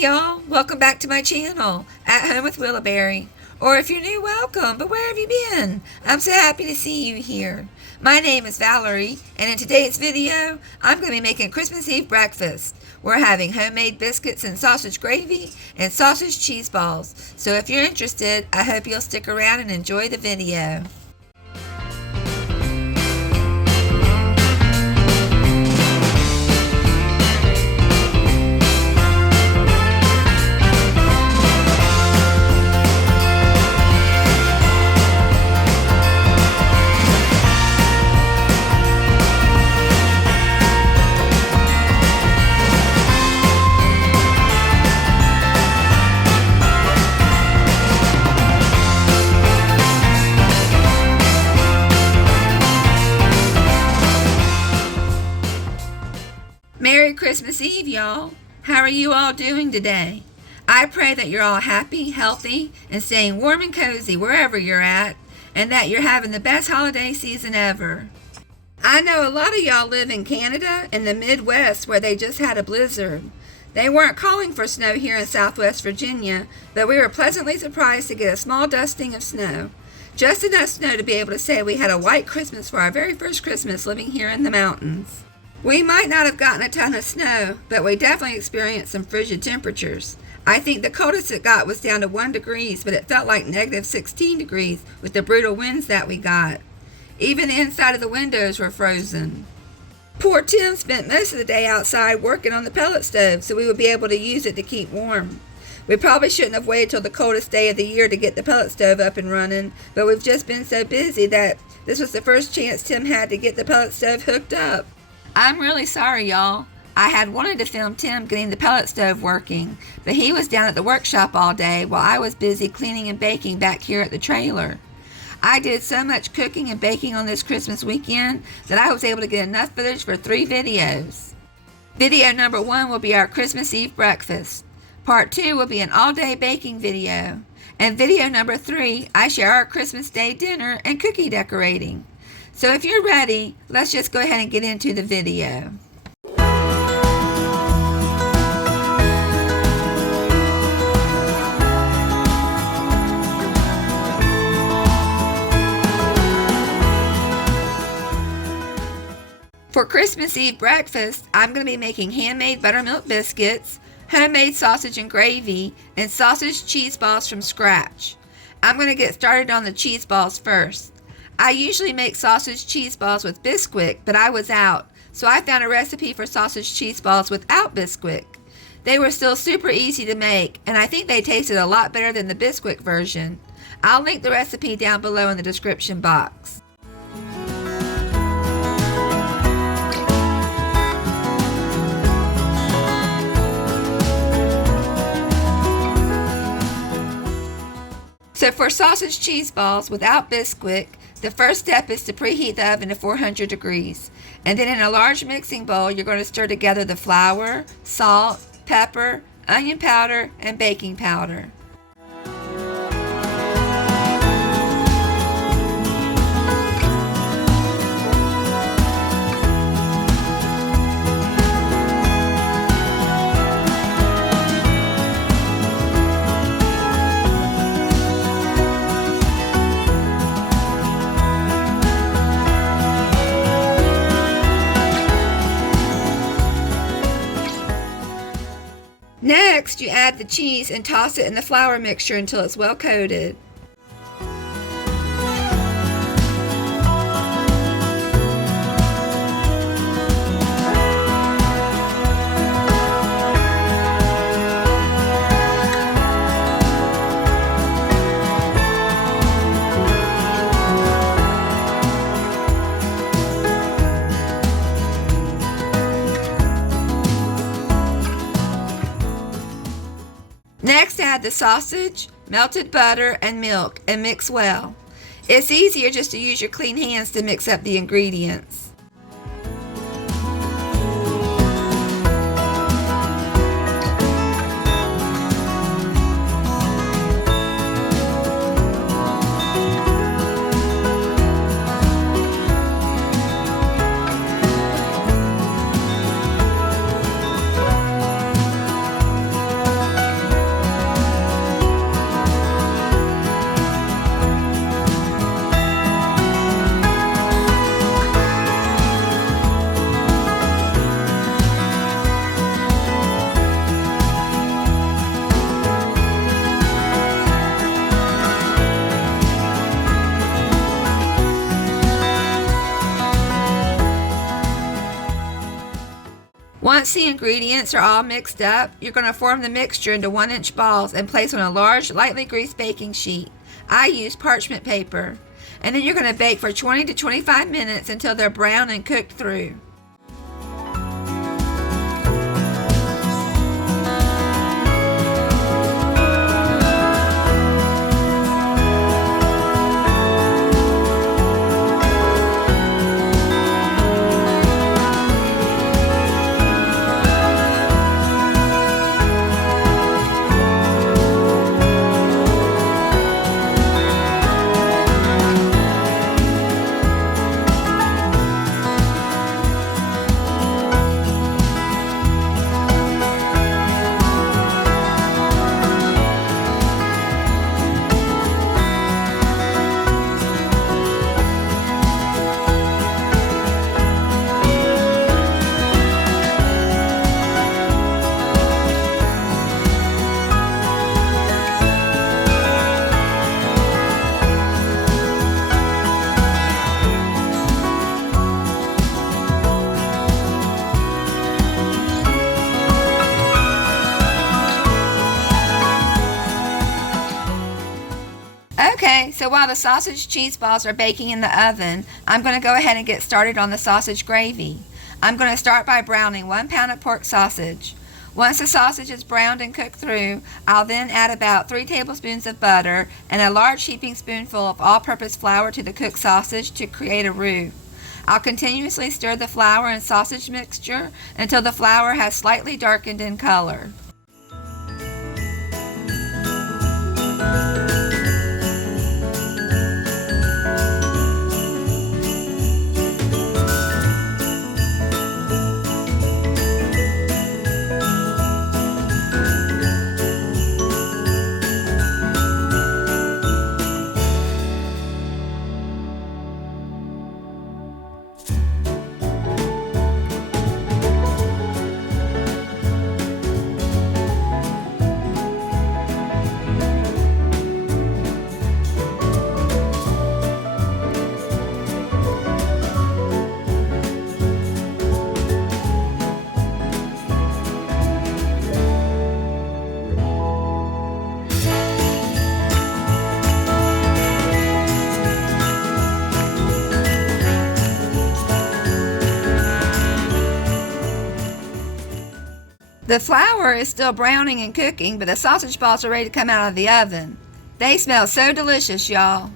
Hey y'all, welcome back to my channel, At Home with Willowberry. Or if you're new, welcome, but where have you been? I'm so happy to see you here. My name is Valerie, and in today's video, I'm going to be making Christmas Eve breakfast. We're having homemade biscuits and sausage gravy and sausage cheese balls. So if you're interested, I hope you'll stick around and enjoy the video. Merry Christmas Eve, y'all. How are you all doing today? I pray that you're all happy, healthy, and staying warm and cozy wherever you're at, and that you're having the best holiday season ever. I know a lot of y'all live in Canada and the Midwest where they just had a blizzard. They weren't calling for snow here in Southwest Virginia, but we were pleasantly surprised to get a small dusting of snow. Just enough snow to be able to say we had a white Christmas for our very first Christmas living here in the mountains. We might not have gotten a ton of snow, but we definitely experienced some frigid temperatures. I think the coldest it got was down to 1 degree, but it felt like negative 16 degrees with the brutal winds that we got. Even the inside of the windows were frozen. Poor Tim spent most of the day outside working on the pellet stove so we would be able to use it to keep warm. We probably shouldn't have waited till the coldest day of the year to get the pellet stove up and running, but we've just been so busy that this was the first chance Tim had to get the pellet stove hooked up. I'm really sorry, y'all. I had wanted to film Tim getting the pellet stove working, but he was down at the workshop all day while I was busy cleaning and baking back here at the trailer. I did so much cooking and baking on this Christmas weekend that I was able to get enough footage for 3 videos. Video number 1 will be our Christmas Eve breakfast. Part 2 will be an all-day baking video. And video number 3, I share our Christmas Day dinner and cookie decorating. So if you're ready, let's just go ahead and get into the video. For Christmas Eve breakfast, I'm going to be making handmade buttermilk biscuits, homemade sausage and gravy, and sausage cheese balls from scratch. I'm going to get started on the cheese balls first. I usually make sausage cheese balls with Bisquick, but I was out, so I found a recipe for sausage cheese balls without Bisquick. They were still super easy to make, and I think they tasted a lot better than the Bisquick version. I'll link the recipe down below in the description box. So for sausage cheese balls without Bisquick, the first step is to preheat the oven to 400 degrees. And then in a large mixing bowl, you're going to stir together the flour, salt, pepper, onion powder, and baking powder. Next, you add the cheese and toss it in the flour mixture until it's well coated. Next, add the sausage, melted butter, and milk, and mix well. It's easier just to use your clean hands to mix up the ingredients. Once the ingredients are all mixed up, you're going to form the mixture into 1-inch balls and place on a large, lightly greased baking sheet. I use parchment paper. And then you're going to bake for 20 to 25 minutes until they're brown and cooked through. Okay, so while the sausage cheese balls are baking in the oven, I'm going to go ahead and get started on the sausage gravy. I'm going to start by browning 1 pound of pork sausage. Once the sausage is browned and cooked through, I'll then add about 3 tablespoons of butter and a large heaping spoonful of all-purpose flour to the cooked sausage to create a roux. I'll continuously stir the flour and sausage mixture until the flour has slightly darkened in color. The flour is still browning and cooking, but the sausage balls are ready to come out of the oven. They smell so delicious, y'all.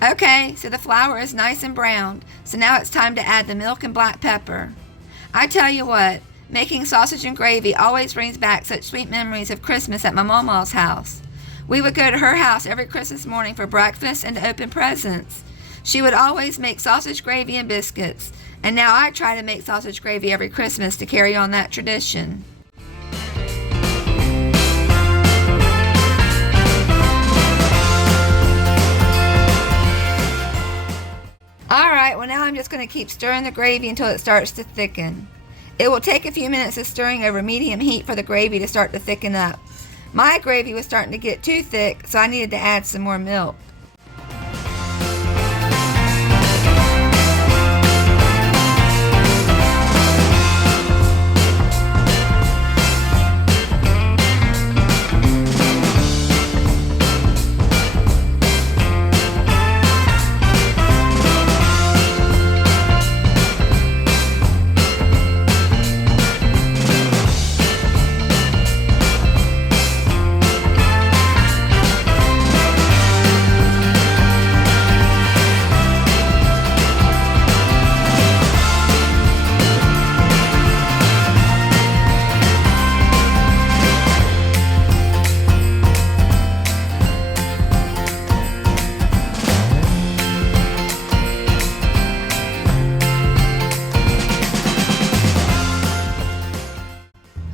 Okay, so the flour is nice and browned, so now it's time to add the milk and black pepper. I tell you what, making sausage and gravy always brings back such sweet memories of Christmas at my mama's house. We would go to her house every Christmas morning for breakfast and to open presents. She would always make sausage gravy and biscuits, and now I try to make sausage gravy every Christmas to carry on that tradition. Alright, well now I'm just going to keep stirring the gravy until it starts to thicken. It will take a few minutes of stirring over medium heat for the gravy to start to thicken up. My gravy was starting to get too thick, so I needed to add some more milk.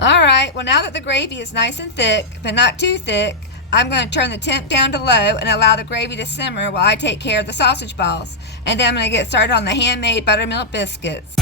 Alright, well now that the gravy is nice and thick, but not too thick, I'm going to turn the temp down to low and allow the gravy to simmer while I take care of the sausage balls. And then I'm going to get started on the handmade buttermilk biscuits.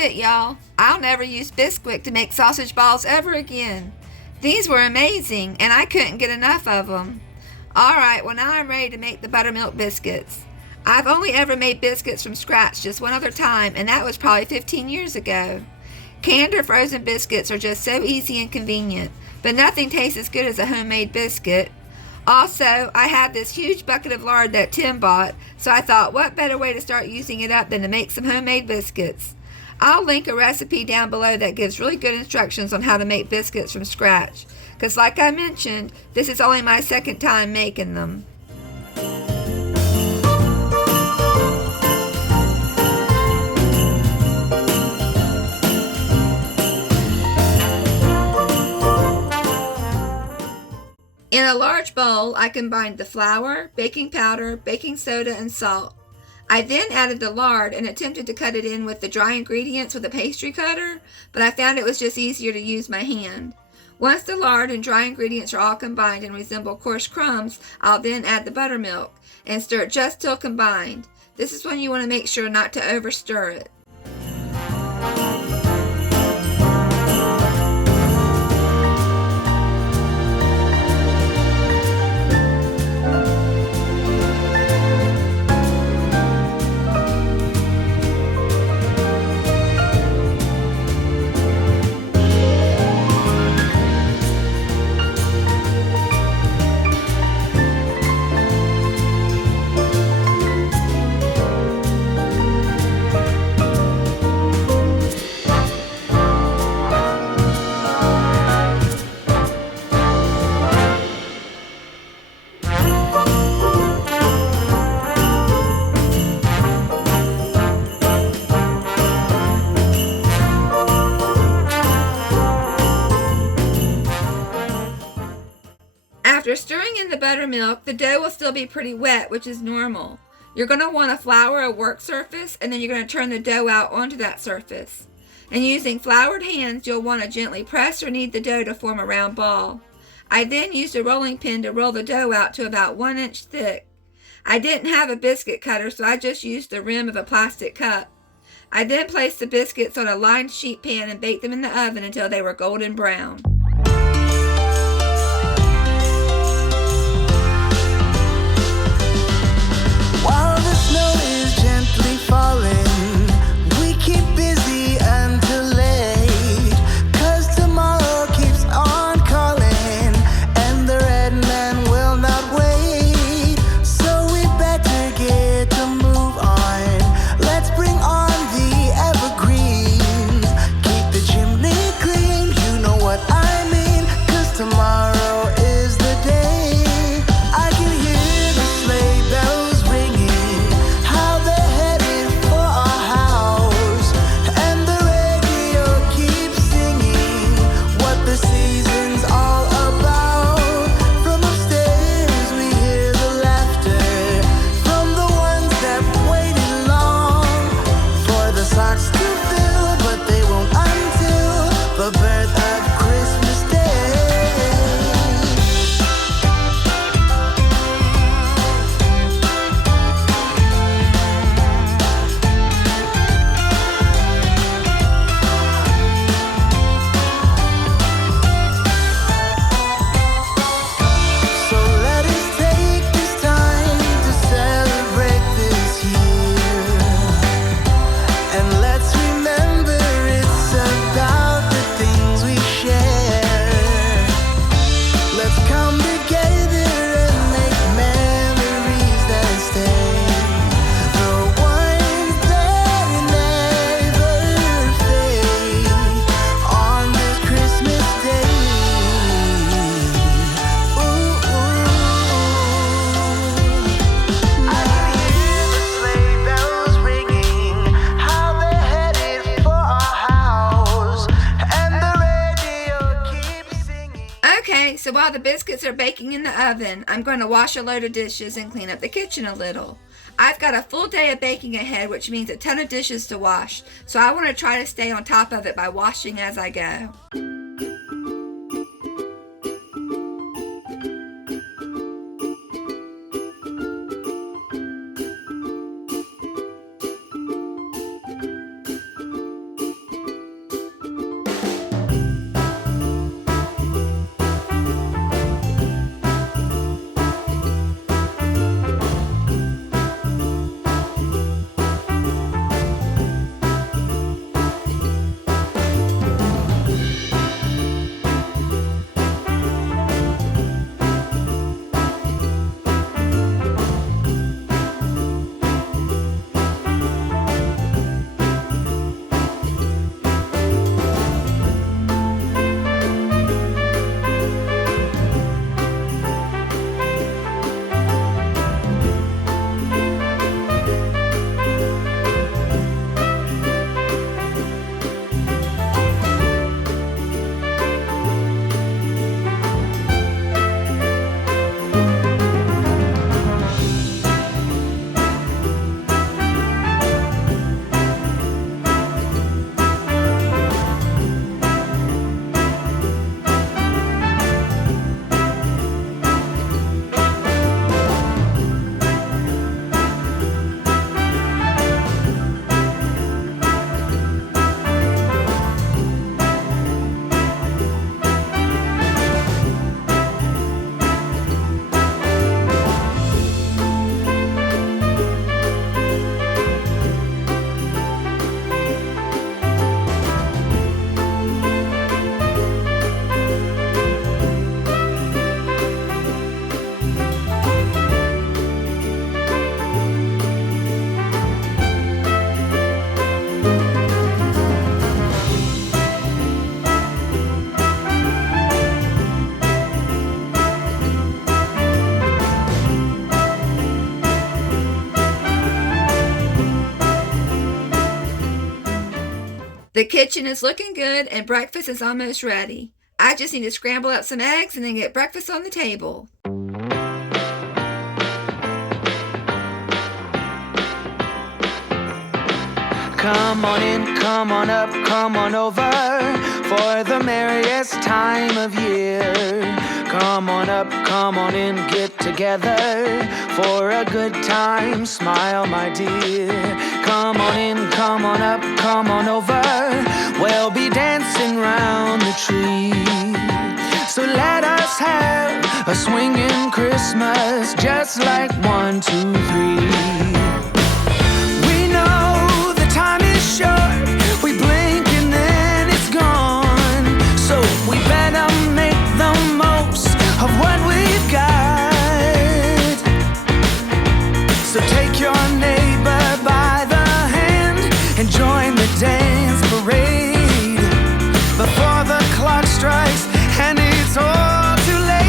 it, y'all. I'll never use Bisquick to make sausage balls ever again. These were amazing, and I couldn't get enough of them. Alright, well now I'm ready to make the buttermilk biscuits. I've only ever made biscuits from scratch just one other time, and that was probably 15 years ago. Canned or frozen biscuits are just so easy and convenient, but nothing tastes as good as a homemade biscuit. Also, I have this huge bucket of lard that Tim bought, so I thought what better way to start using it up than to make some homemade biscuits. I'll link a recipe down below that gives really good instructions on how to make biscuits from scratch, because like I mentioned, this is only my second time making them. In a large bowl, I combined the flour, baking powder, baking soda, and salt. I then added the lard and attempted to cut it in with the dry ingredients with a pastry cutter, but I found it was just easier to use my hand. Once the lard and dry ingredients are all combined and resemble coarse crumbs, I'll then add the buttermilk and stir it just till combined. This is when you want to make sure not to over stir it. After stirring in the buttermilk, the dough will still be pretty wet, which is normal. You're going to want to flour a work surface, and then you're going to turn the dough out onto that surface. And using floured hands, you'll want to gently press or knead the dough to form a round ball. I then used a rolling pin to roll the dough out to about 1 inch thick. I didn't have a biscuit cutter, so I just used the rim of a plastic cup. I then placed the biscuits on a lined sheet pan and baked them in the oven until they were golden brown. While the snow is gently falling, we keep busy until late, 'cause tomorrow keeps on calling, and the red man will not wait. So we better get to move on. Let's bring on the evergreens. Keep the chimney clean, you know what I mean, 'cause tomorrow is the day. I can hear the sleigh bells ringing, how they're headed for our house, and the radio keeps singing what the season's all about. From upstairs we hear the laughter from the ones that waited long for the socks to fill, but they won't until the birth of Christmas Day. So let us take this time to celebrate this year, and let's remember it's about the things we share. Let's come together and make memories that stay, the ones that never fade on this Christmas Day. I can hear the sleigh bells ringing, how they're headed for our house, and the radio keeps singing. Okay, so while the biscuits are baking in the oven, I'm going to wash a load of dishes and clean up the kitchen a little. I've got a full day of baking ahead, which means a ton of dishes to wash, so I want to try to stay on top of it by washing as I go. kitchen is looking good and breakfast is almost ready. I just need to scramble up some eggs and then get breakfast on the table. Come on in, come on up, come on over for the merriest time of year. Come on up, come on in, get together for a good time. Smile, my dear. Come on in, come on up, come on over. We'll be dancing round the tree. So let us have a swinging Christmas, just like 1, 2, 3. Time is short, we blink and then it's gone. So we better make the most of what we've got. So take your neighbor by the hand and join the dance parade before the clock strikes and it's all too late.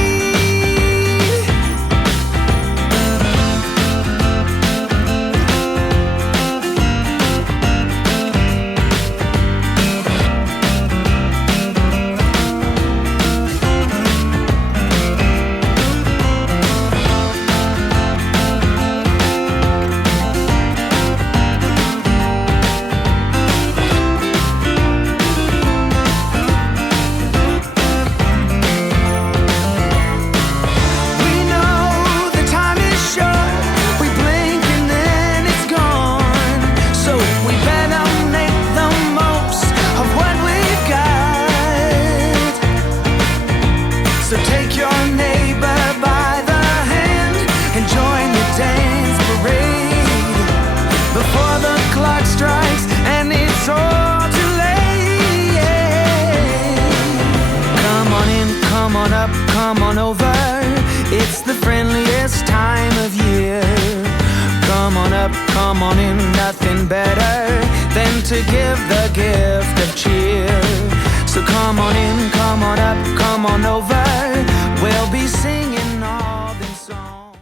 Come on over, it's the friendliest time of year. Come on up, come on in, nothing better than to give the gift of cheer. So come on in, come on up, come on over, we'll be singing all them songs.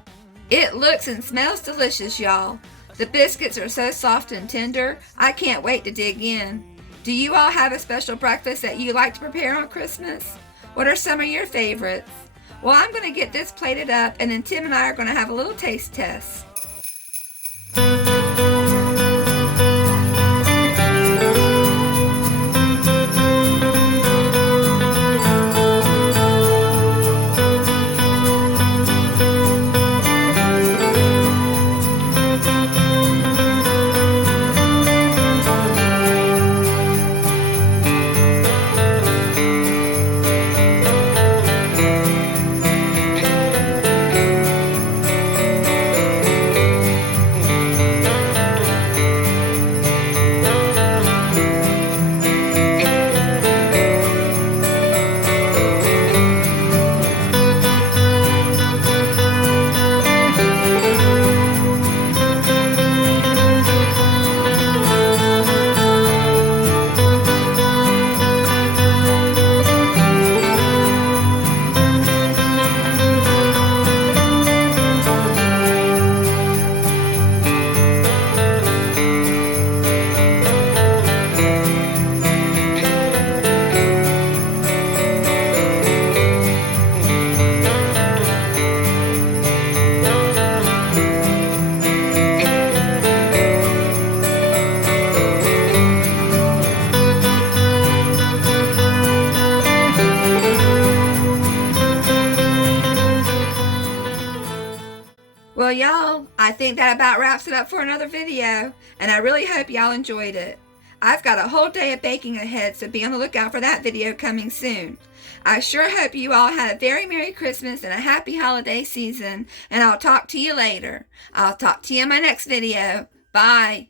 It looks and smells delicious, y'all. The biscuits are so soft and tender, I can't wait to dig in. Do you all have a special breakfast that you like to prepare on Christmas? What are some of your favorites? Well, I'm going to get this plated up, and then Tim and I are going to have a little taste test. Well, y'all, I think that about wraps it up for another video, and I really hope y'all enjoyed it. I've got a whole day of baking ahead, so be on the lookout for that video coming soon. I sure hope you all had a very Merry Christmas and a happy holiday season, and I'll talk to you later. I'll talk to you in my next video. Bye.